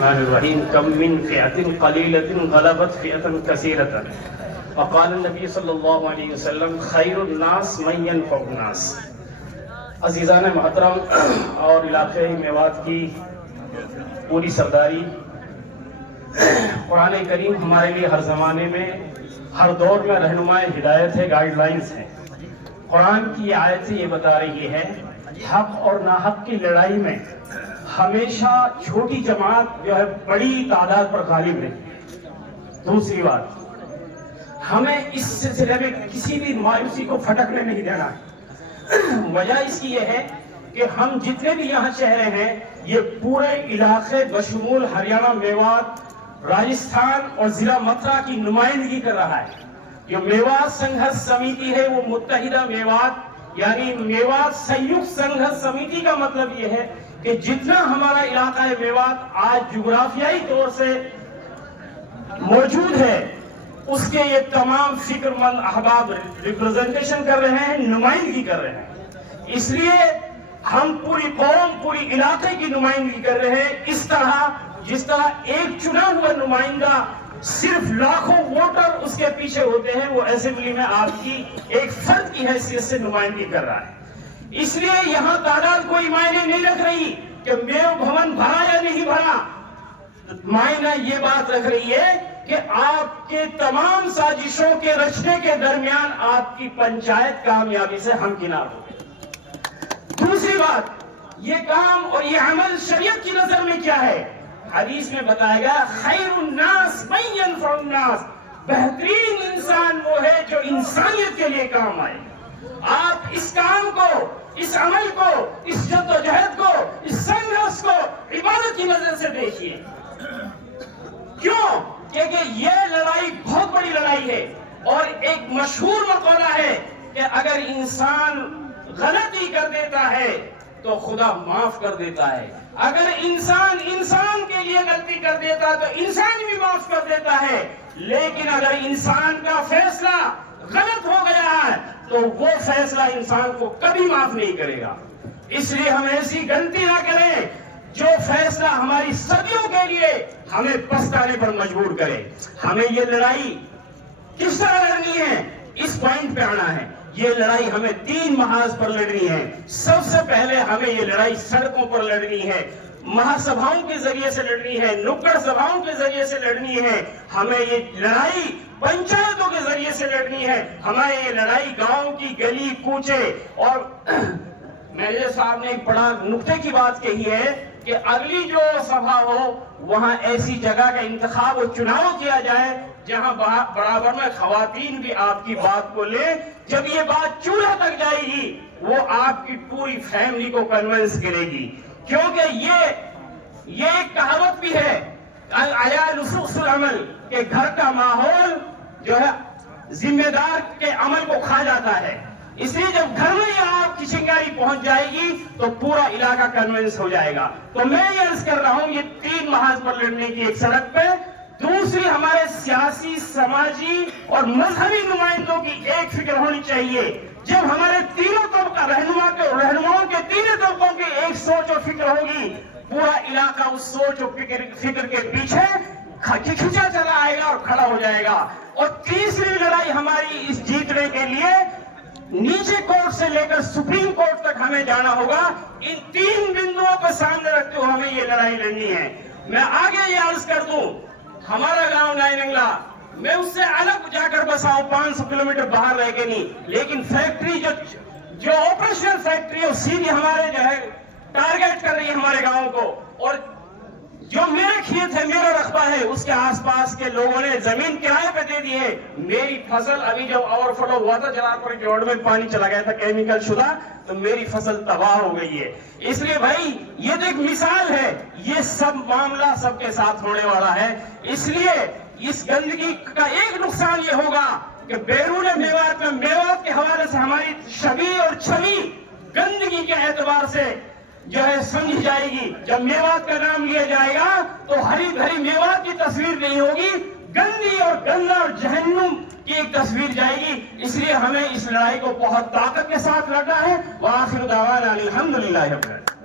الرحمن الرحیم کم من فئة قلیلة غلبت فئة کثیرة وقال النبی صلی اللہ علیہ وسلم خیر الناس من ينفع الناس۔ عزیزان محترم اور علاقے میوات کی پوری سرداری، قرآن کریم ہمارے لیے ہر زمانے میں ہر دور میں رہنمائے ہدایت ہے، گائیڈ لائنز ہیں۔ قرآن کی آیت سے یہ بتا رہی ہے حق اور ناحق کی لڑائی میں ہمیشہ چھوٹی جماعت جو ہے بڑی تعداد پر غالب رہی۔ دوسری بات، ہمیں اس سلسلے میں کسی بھی مایوسی کو پھٹکنے نہیں دینا ہے۔ وجہ اس کی یہ ہے کہ ہم جتنے بھی یہاں شہر ہیں، یہ پورے علاقے بشمول ہریانہ، میوات، راجستھان اور ضلع متھرا کی نمائندگی کر رہا ہے۔ جو میوات سنگھرش سمیتی ہے وہ متحدہ میوات یعنی میوات سیوک سنگھرش سمیتی کا مطلب یہ ہے کہ جتنا ہمارا علاقہ میوات آج جغرافیائی طور سے موجود ہے، اس کے یہ تمام فکر مند احباب ریپرزنٹیشن کر رہے ہیں، نمائندگی کر رہے ہیں۔ اس لیے ہم پوری قوم، پوری علاقے کی نمائندگی کر رہے ہیں، اس طرح جس طرح ایک چنا ہوا نمائندہ صرف لاکھوں ووٹر اس کے پیچھے ہوتے ہیں، وہ اسمبلی میں آپ کی ایک فرد کی حیثیت سے نمائندگی کر رہا ہے۔ اس لیے یہاں تعداد کوئی معنی نہیں رکھ رہی کہ میو بھون بھرا یا نہیں بھرا، معنی یہ بات رکھ رہی ہے کہ آپ کے تمام سازشوں کے رچنے کے درمیان آپ کی پنچایت کامیابی سے ہمکنار ہو گئی۔ دوسری بات، یہ کام اور یہ عمل شریعت کی نظر میں کیا ہے؟ حدیث میں بتایا گیا خیر الناس من ينفع الناس، بہترین انسان وہ ہے جو انسانیت کے لیے کام آئے۔ آپ اس کام کو، اس عمل کو، اس جدوجہد کو، اس سنگھرش کو عبادت کی نظر سے دیکھیے۔ کیوں؟ کیونکہ یہ لڑائی بہت بڑی لڑائی ہے، اور ایک مشہور مقولہ ہے کہ اگر انسان غلطی کر دیتا ہے تو خدا معاف کر دیتا ہے، اگر انسان کے لیے غلطی کر دیتا تو انسان بھی معاف کر دیتا ہے، لیکن اگر انسان کا فیصلہ غلط ہو گیا ہے تو وہ فیصلہ انسان کو کبھی معاف نہیں کرے گا۔ اس لیے ہم ایسی غلطی نہ کریں جو فیصلہ ہماری صدیوں کے لیے ہمیں پچھتانے پر مجبور کرے۔ ہمیں یہ لڑائی کس طرح لڑنی ہے، اس پوائنٹ پہ آنا ہے۔ یہ لڑائی ہمیں تین محاذ پر لڑنی ہے۔ سب سے پہلے ہمیں یہ لڑائی سڑکوں پر لڑنی ہے، مہاسبھاؤں کے ذریعے سے لڑنی ہے، نکڑ سبھاؤں کے ذریعے سے لڑنی ہے، ہمیں یہ لڑائی پنچایتوں کے ذریعے سے لڑنی ہے، ہمیں یہ لڑائی گاؤں کی گلی کوچے۔ اور میرے صاحب نے ایک بڑا نکتے کی بات کہی ہے کہ اگلی جو سبھا ہو وہاں ایسی جگہ کا انتخاب و چناؤ کیا جائے جہاں برابر میں خواتین بھی آپ کی بات کو لے۔ جب یہ بات چولہے تک جائے گی وہ آپ کی پوری فیملی کو کنونس کرے گی، کیونکہ یہ ایک کہاوت بھی ہے العیال سقف العمل، کہ گھر کا ماحول جو ہے ذمہ دار کے عمل کو کھا جاتا ہے۔ اس لیے جب گھر میں آپ کی چنگاری پہنچ جائے گی تو پورا علاقہ کنونس ہو جائے گا۔ تو میں یہ عرض کر رہا ہوں، یہ تین محاذ پر لڑنے کی ایک سڑک پہ۔ دوسری، ہمارے سیاسی، سماجی اور مذہبی نمائندوں کی ایک فکر ہونی چاہیے۔ جب ہمارے تینوں طبقہ رہنماؤں کے تینوں طبقوں کی ایک سوچ اور فکر ہوگی، پورا علاقہ اس سوچ اور فکر کے پیچھے کھچا چلا آئے گا اور کھڑا ہو جائے گا۔ اور تیسری لڑائی ہماری اس جیتنے کے لیے نیچے کورٹ سے لے کر سپریم کورٹ تک ہمیں جانا ہوگا۔ ان تین بندوؤں کو سامنے رکھتے ہوئے ہمیں یہ لڑائی لڑنی ہے۔ میں آگے یہ عرض کر دوں، ہمارا گاؤں نائن انگلا، میں اس سے الگ جا کر بسا ہوں، 500 کلومیٹر باہر رہ کے نہیں، لیکن فیکٹری جو آپریشنل فیکٹری ہے سیدھی ہمارے جو ہے ٹارگیٹ کر رہی ہے ہمارے گاؤں کو۔ اور جو میرے کھیت ہے، میرا رقبہ ہے، اس کے آس پاس کے لوگوں نے زمین کرائے پہ دے دی ہے۔ میری فصل ابھی جب اوور فلو ہوا تھا، جلال پور کے روڈ میں پانی چلا گیا تھا کیمیکل شدہ، تو میری فصل تباہ ہو گئی ہے۔ اس لیے بھائی یہ تو ایک مثال ہے، یہ سب معاملہ سب کے ساتھ ہونے والا ہے۔ اس لیے اس گندگی کا ایک نقصان یہ ہوگا کہ بیرون میوات میں میوات کے حوالے سے ہماری شبیہ اور چھوی گندگی کے اعتبار سے جو ہے سمجھی جائے گی۔ جب میوات کا نام لیا جائے گا تو ہری بھری میوات کی تصویر نہیں ہوگی، گندی اور گندا اور جہنم کی ایک تصویر جائے گی۔ اس لیے ہمیں اس لڑائی کو بہت طاقت کے ساتھ لڑنا ہے۔ وآخر دعوانا الحمدللہ رب العالمین۔